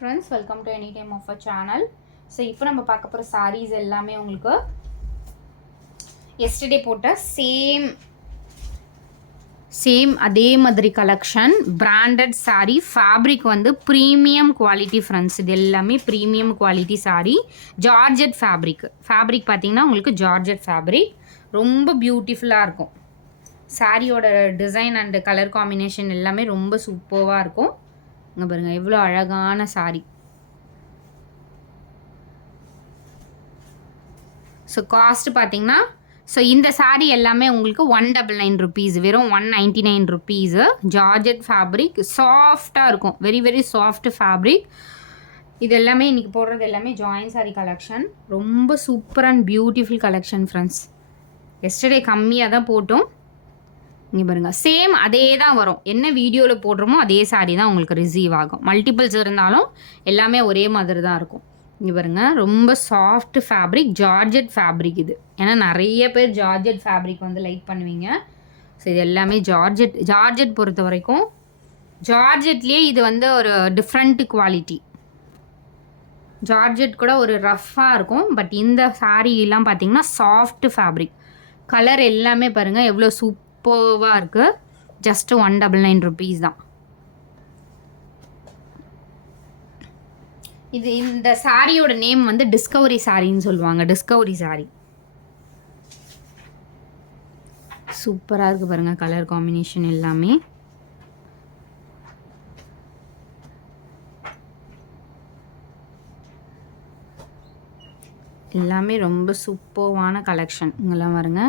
Friends, welcome to Anytime Offer channel. So இப்போ நம்ம பார்க்க போகிற sarees எல்லாமே உங்களுக்கு yesterday போட்ட சேம் அதே மாதிரி கலெக்ஷன் பிராண்டட் saree ஃபேப்ரிக் வந்து ப்ரீமியம் குவாலிட்டி ஃப்ரெண்ட்ஸ். இது எல்லாமே premium quality saree. Georgette fabric பார்த்தீங்கன்னா உங்களுக்கு ஜார்ஜெட் ஃபேப்ரிக் ரொம்ப பியூட்டிஃபுல்லாக இருக்கும். சாரியோட டிசைன் அண்ட் கலர் காம்பினேஷன் எல்லாமே ரொம்ப சூப்பராக இருக்கும். இங்கே பாருங்கள் எவ்வளோ அழகான சாரீ. ஸோ காஸ்ட் பார்த்தீங்கன்னா இந்த சாரீ எல்லாமே உங்களுக்கு 199 rupees, வெறும் 199 rupees. ஜார்ஜெட் ஃபேப்ரிக் சாஃப்டாக இருக்கும், வெரி வெரி சாஃப்ட் ஃபேப்ரிக். இது எல்லாமே இன்றைக்கி போடுறது எல்லாமே ஜாயின் சாரீ கலெக்ஷன், ரொம்ப super and beautiful collection friends. Yesterday கம்மியாக தான் போட்டோம். இங்கே பாருங்கள் சேம் அதே தான் வரும், என்ன வீடியோவில் போடுறோமோ அதே சாரீ தான் உங்களுக்கு ரிசீவ் ஆகும். மல்டிபிள்ஸ் இருந்தாலும் எல்லாமே ஒரே மாதிரி தான் இருக்கும். இங்கே பாருங்கள் ரொம்ப சாஃப்ட் ஃபேப்ரிக், ஜார்ஜெட் ஃபேப்ரிக் இது. ஏன்னா நிறைய பேர் ஜார்ஜெட் ஃபேப்ரிக் வந்து லைக் பண்ணுவீங்க. ஸோ இது எல்லாமே ஜார்ஜெட் பொறுத்த வரைக்கும் ஜார்ஜெட்லேயே இது வந்து ஒரு டிஃப்ரெண்ட் குவாலிட்டி. ஜார்ஜெட் கூட ஒரு ரஃப்பாக இருக்கும், பட் இந்த சாரீலாம் பார்த்தீங்கன்னா சாஃப்ட் ஃபேப்ரிக். கலர் எல்லாமே பாருங்கள் எவ்வளோ சூப்பராக இருக்குது. ஜஸ்ட்டு 199 rupees தான். இது இந்த சாரியோட நேம் வந்து டிஸ்கவரி சாரின்னு சொல்லுவாங்க. டிஸ்கவரி சாரி சூப்பராக இருக்குது பாருங்கள், கலர் காம்பினேஷன் எல்லாமே. எல்லாமே ரொம்ப சூப்பரான கலெக்ஷன். இங்கெல்லாம் பாருங்க,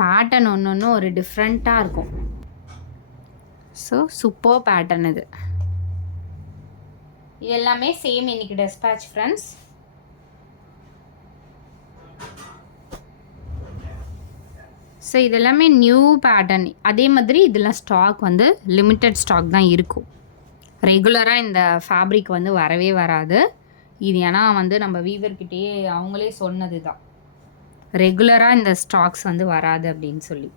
பேட்டர்ன் ஒன்று ஒரு டிஃப்ரெண்ட்டாக இருக்கும். ஸோ சூப்பர் பேட்டர்ன் இது. இது எல்லாமே சேம் இன்னைக்கு டெஸ்பேட்ச் ஃப்ரெண்ட்ஸ். ஸோ இதெல்லாமே நியூ பேட்டர்ன். அதே மாதிரி இதெல்லாம் ஸ்டாக் வந்து லிமிட்டட் ஸ்டாக் தான் இருக்கும். ரெகுலராக இந்த ஃபேப்ரிக் வந்து வரவே வராது. இது ஏன்னா வந்து நம்ம வீவர்கிட்டயே அவங்களே சொன்னது தான், ரெகுலராக இந்த ஸ்டாக்ஸ் வந்து வராது அப்படின்னு சொல்லி.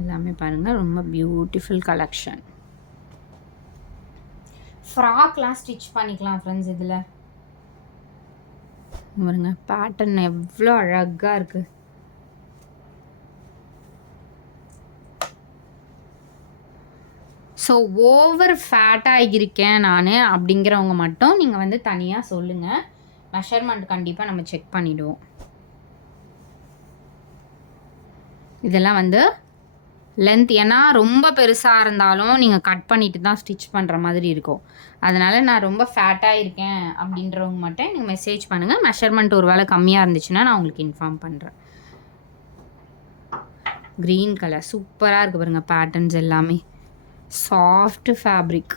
எல்லாமே பாருங்கள் ரொம்ப பியூட்டிஃபுல் கலெக்ஷன். ஃப்ராக்லாம் ஸ்டிச் பண்ணிக்கலாம் ஃப்ரெண்ட்ஸ். இதில் பாருங்க பேட்டர்ன் எவ்வளோ அழகாக இருக்குது. ஸோ ஓவர் ஃபேட்டாக இருக்கேன் நான் அப்படிங்கிறவங்க மட்டும் நீங்கள் வந்து தனியாக சொல்லுங்கள், மெஷர்மெண்ட் கண்டிப்பாக நம்ம செக் பண்ணிவிடுவோம். இதெல்லாம் வந்து லென்த், ஏன்னா ரொம்ப பெருசாக இருந்தாலும் நீங்கள் கட் பண்ணிட்டு தான் ஸ்டிச் பண்ணுற மாதிரி இருக்கும். அதனால் நான் ரொம்ப ஃபேட்டாக இருக்கேன் அப்படின்றவங்க மட்டும் நீங்கள் மெசேஜ் பண்ணுங்கள். மெஷர்மெண்ட் ஒரு வேளை கம்மியாக இருந்துச்சுன்னா நான் உங்களுக்கு இன்ஃபார்ம் பண்ணுறேன். க்ரீன் கலர் சூப்பராக இருக்குது பாருங்கள், பேட்டர்ன்ஸ் எல்லாமே சாஃப்ட் ஃபேப்ரிக்.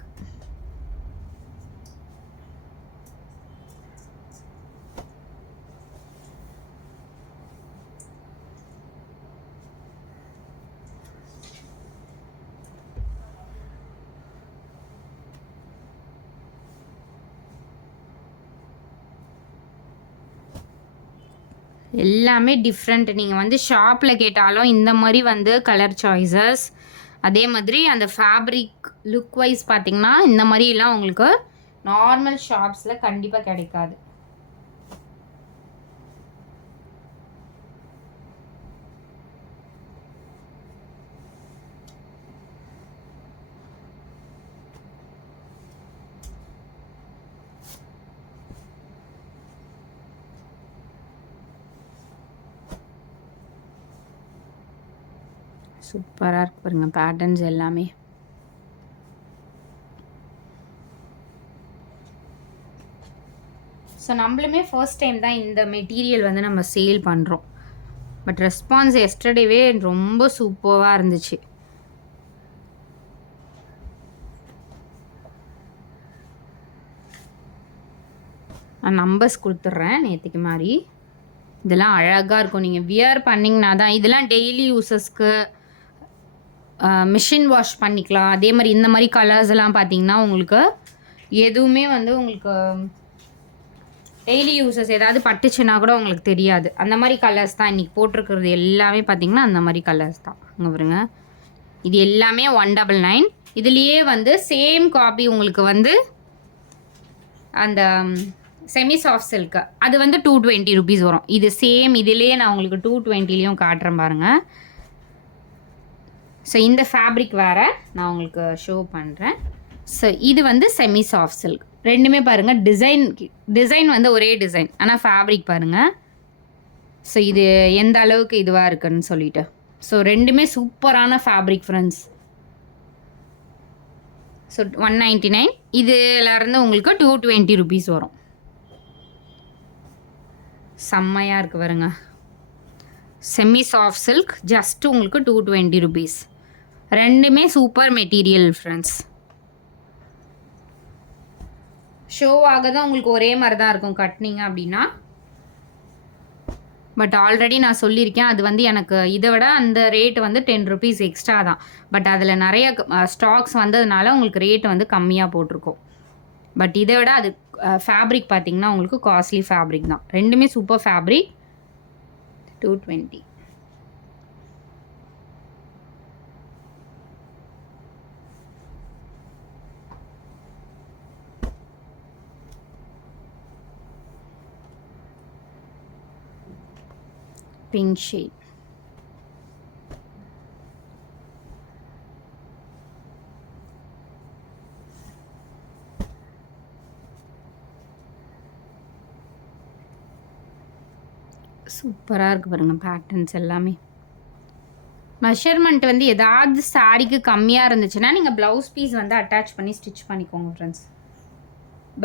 எல்லாமே டிஃப்ரெண்ட். நீங்கள் வந்து ஷாப்பில் கேட்டாலும் இந்த மாதிரி வந்து கலர் சாய்ஸஸ், அதே மாதிரி அந்த ஃபேப்ரிக் லுக் வைஸ் பார்த்திங்கன்னா இந்த மாதிரிலாம் உங்களுக்கு நார்மல் ஷாப்ஸில் கண்டிப்பாக கிடைக்காது. சூப்பராக இருக்கு பாருங்க பேட்டர்ன்ஸ் எல்லாமே. ஸோ நம்மளுமே ஃபர்ஸ்ட் டைம் தான் இந்த மெட்டீரியல் வந்து நம்ம சேல் பண்ணுறோம். பட் ரெஸ்பான்ஸ் எஸ்டர்டேவே ரொம்ப சூப்பராக இருந்துச்சு. நான் நம்பர்ஸ் கொடுத்துட்றேன் நேற்றுக்கு மாதிரி. இதெல்லாம் அழகாக இருக்கும், நீங்கள் வியர் பண்ணிங்கன்னா தான். இதெல்லாம் டெய்லி யூஸஸ்க்கு மிஷின் வாஷ் பண்ணிக்கலாம். அதே மாதிரி இந்த மாதிரி கலர்ஸ் எல்லாம் பார்த்தீங்கன்னா உங்களுக்கு எதுவுமே வந்து உங்களுக்கு டெய்லி யூஸஸ் ஏதாவது பட்டுச்சுன்னா கூட உங்களுக்கு தெரியாது. அந்த மாதிரி கலர்ஸ் தான் இன்றைக்கி போட்டிருக்கிறது எல்லாமே பார்த்தீங்கன்னா அந்த மாதிரி கலர்ஸ் தான். அங்கே பாருங்க இது எல்லாமே 199. இதுலேயே வந்து சேம் காப்பி உங்களுக்கு வந்து அந்த செமி சாஃப்ட் சில்க்கு அது வந்து 220 ருபீஸ் வரும். இது சேம் இதிலேயே நான் உங்களுக்கு 220லையும் காட்டுறேன் பாருங்கள். ஸோ இந்த ஃபேப்ரிக் வேறு நான் உங்களுக்கு ஷோ பண்ணுறேன். ஸோ இது வந்து செமி சாஃப்ட் சில்க். ரெண்டுமே பாருங்கள், டிசைன் வந்து ஒரே டிசைன், ஆனால் ஃபேப்ரிக் பாருங்கள். ஸோ இது எந்த அளவுக்கு இதுவாக இருக்குன்னு சொல்லிட்டு. ஸோ ரெண்டுமே சூப்பரான ஃபேப்ரிக் ஃப்ரெண்ட்ஸ். ஸோ 199. இதிலேருந்து உங்களுக்கு 220 ருபீஸ் வரும். செம்மையாக இருக்குது பாருங்க. செமி சாஃப்ட் சில்க் ஜஸ்ட்டு உங்களுக்கு 220 ருபீஸ். ரெண்டுமே சூப்பர் மெட்டீரியல் ஃப்ரெண்ட்ஸ். ஷோவாக தான் உங்களுக்கு ஒரே மாதிரி தான் இருக்கும் கட்டினீங்க அப்படின்னா. பட் ஆல்ரெடி நான் சொல்லியிருக்கேன், அது வந்து எனக்கு இதை விட அந்த ரேட் வந்து 10 ருபீஸ் எக்ஸ்ட்ரா தான். பட் அதில் நிறைய ஸ்டாக்ஸ் வந்ததுனால உங்களுக்கு ரேட் வந்து கம்மியாக போட்டிருக்கோம். பட் இதை விட அது ஃபேப்ரிக் பார்த்திங்கன்னா உங்களுக்கு காஸ்ட்லி ஃபேப்ரிக் தான். ரெண்டுமே சூப்பர் ஃபேப்ரிக். 220. Pink shade. சூப்பராக இருக்குது பாருங்கள் பேட்டர்ன்ஸ் எல்லாமே. மெஷர்மெண்ட் வந்து ஏதாவது சாரிக்கு கம்மியாக இருந்துச்சுன்னா நீங்கள் ப்ளவுஸ் பீஸ் வந்து அட்டாச் பண்ணி ஸ்டிச் பண்ணிக்கோங்க ஃப்ரெண்ட்ஸ்,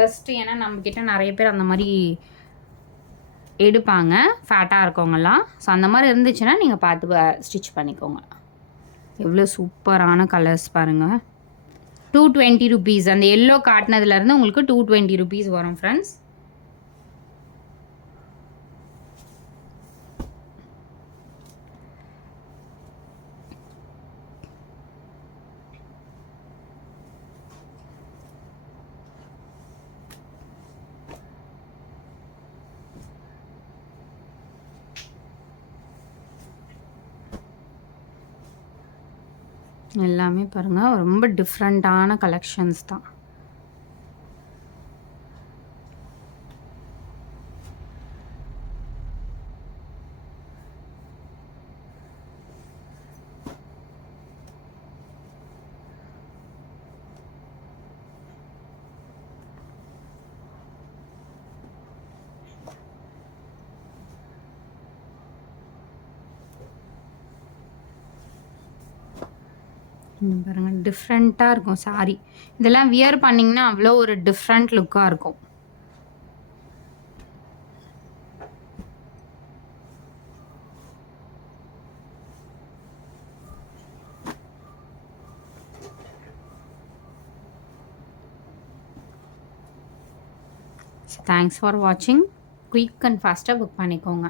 பெஸ்ட்டு. ஏன்னா நம்மக்கிட்ட நிறைய பேர் அந்த மாதிரி எடுப்பாங்க, ஃபேட்டாக இருக்கவங்கலாம். ஸோ அந்த மாதிரி இருந்துச்சுன்னா நீங்கள் பார்த்து ஸ்டிச் பண்ணிக்கோங்க. எவ்வளோ சூப்பரான கலர்ஸ் பாருங்கள். 220 ருபீஸ். அந்த எல்லோ காட்டினதுலேருந்து உங்களுக்கு 220 ருபீஸ் வரும் ஃப்ரெண்ட்ஸ். எல்லாமே பாருங்கள் ரொம்ப டிஃப்ரெண்ட்டான கலெக்ஷன்ஸ் தான். பாருங்கள் டிஃப்ரெண்ட்டாக இருக்கும் சாரி. இதெல்லாம் வியர் பண்ணிங்கன்னா அவ்வளோ ஒரு டிஃப்ரெண்ட் லுக்காக இருக்கும். தேங்க்ஸ் ஃபார் வாட்சிங். குயிக் அண்ட் ஃபாஸ்ட்டாக புக் பண்ணிக்கோங்க.